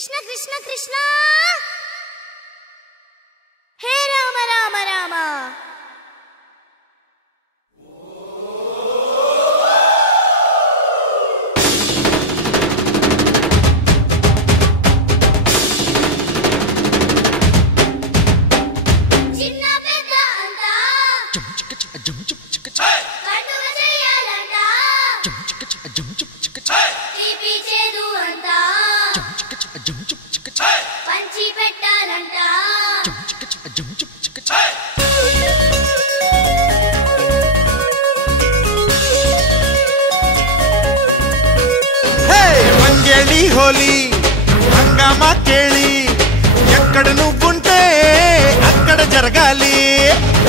కృష్ణ కృష్ణ కృష్ణ హే రామ రామ రామ పంచి పెట్టాలంట మంగేళి హోలీ హంగామా కేళి ఎక్కడ నువ్వుంటే అక్కడ జరగాలి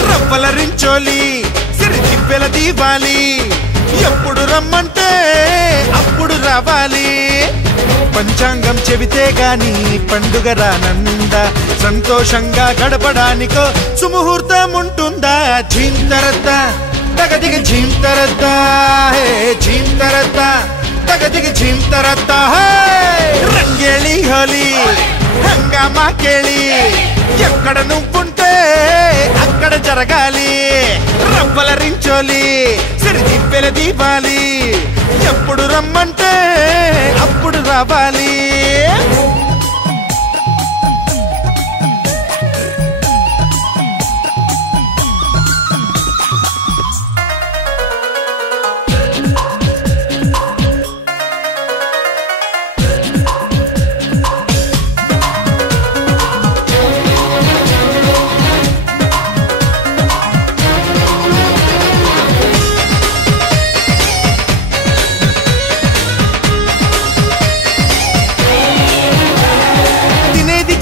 రవ్వల రించోలి సిరి తిప్పెల దీవాలి ఎప్పుడు రమ్మంటే అప్పుడు రావాలి పంచాంగం చెబితే గాని పండుగ రానందా సంతోషంగా గడపడానికో సుముహూర్తం ఉంటుందా ఝీంతరద్దా తగదిగ ఝీంతరద్దా హే ఝీంతరద్దా తగదిగ ఝీంతరద్దా హే రంగేళి హోలీ హంగామా కేళి ఎక్కడ నువ్వుంటే అక్కడ జరగాలి రవ్వల రించోలి సిరి దిప్పెల దీపాలి ఎప్పుడు రమ్మంటే అప్పుడు రావాలి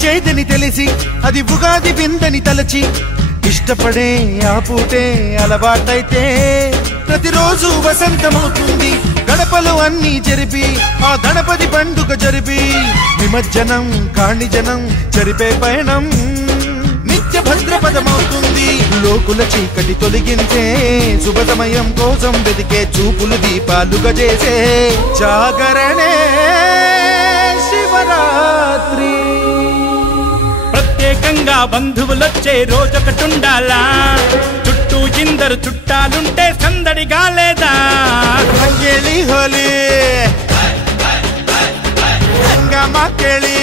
చేదని తెలిసి అది ఉగాది విందని తలచి ఇష్టపడే ఆ పూటే అలవాటైతే ప్రతిరోజు వసంతమవుతుంది గడపలు అన్నీ జరిపి ఆ గణపతి పండుగ జరిపి నిమజ్జనం కాణిజనం జరిపే పయనం నిత్య భద్రపదమవుతుంది లోకుల చీకటి తొలగించే శుభ సమయం కోసం వెతికే చూపులు దీపాలుగా చేసే జాగరణే శివరాత్రి ప్రత్యేకంగా బంధువులొచ్చే రోజొకటుండాలా చుట్టూ ఇందరు చుట్టాలుంటే సందడిగా లేదా రంగేళి హోలీ హంగామా కేళి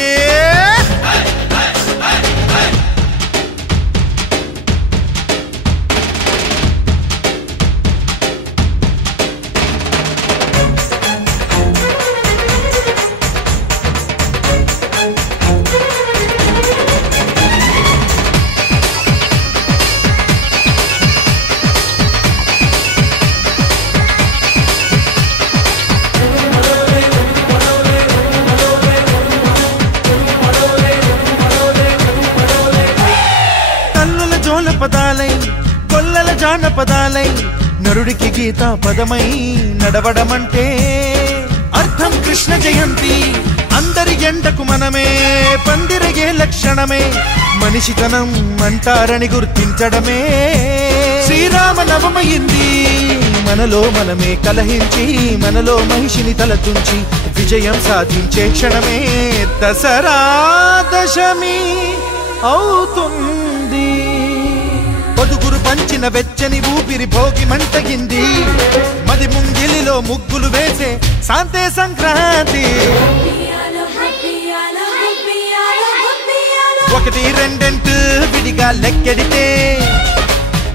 పదాలై కొల్లల జానపదాలై నరుడికి గీతా పదమై నడవడమంటే అర్థం కృష్ణ జయంతి అందరి ఎండకు మనమే పందిరగే లక్షణమే మనిషితనం అంటారని గుర్తించడమే శ్రీరామ నవమయింది మనలో మనమే కలహించి మనలో మహిషిని తలతుంచి విజయం సాధించే క్షణమే దసరా దశమి అవుతుంది పదుగురు పంచిన వెచ్చని ఊపిరి భోగి మంటగింది మది ముంగిలిలో ముగ్గులు వేసే శాంతే సంక్రాంతి ఒకటి రెండెంటు విడిగా లెక్కెడితే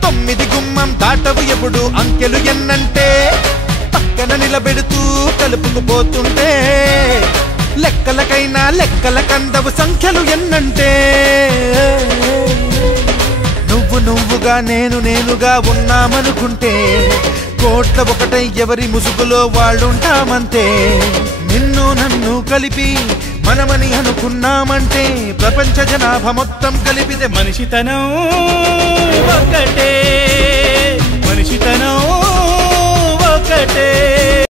9 గుమ్మం దాటవు ఎప్పుడు అంకెలు ఎన్నంటే పక్కన నిలబెడుతూ కలుపుకుపోతుంటే లెక్కలకైనా లెక్కల కందవు సంఖ్యలు ఎన్నంటే నువ్వుగా నేను నేనుగా ఉన్నామనుకుంటే కోట్ల ఒకటై ఎవరి ముసుగులో వాళ్ళుంటామంతే నిన్ను నన్ను కలిపి మనమని అనుకున్నామంటే ప్రపంచ జనాభా మొత్తం కలిపితే మనిషితనం ఒకటే మనిషితనం ఒకటే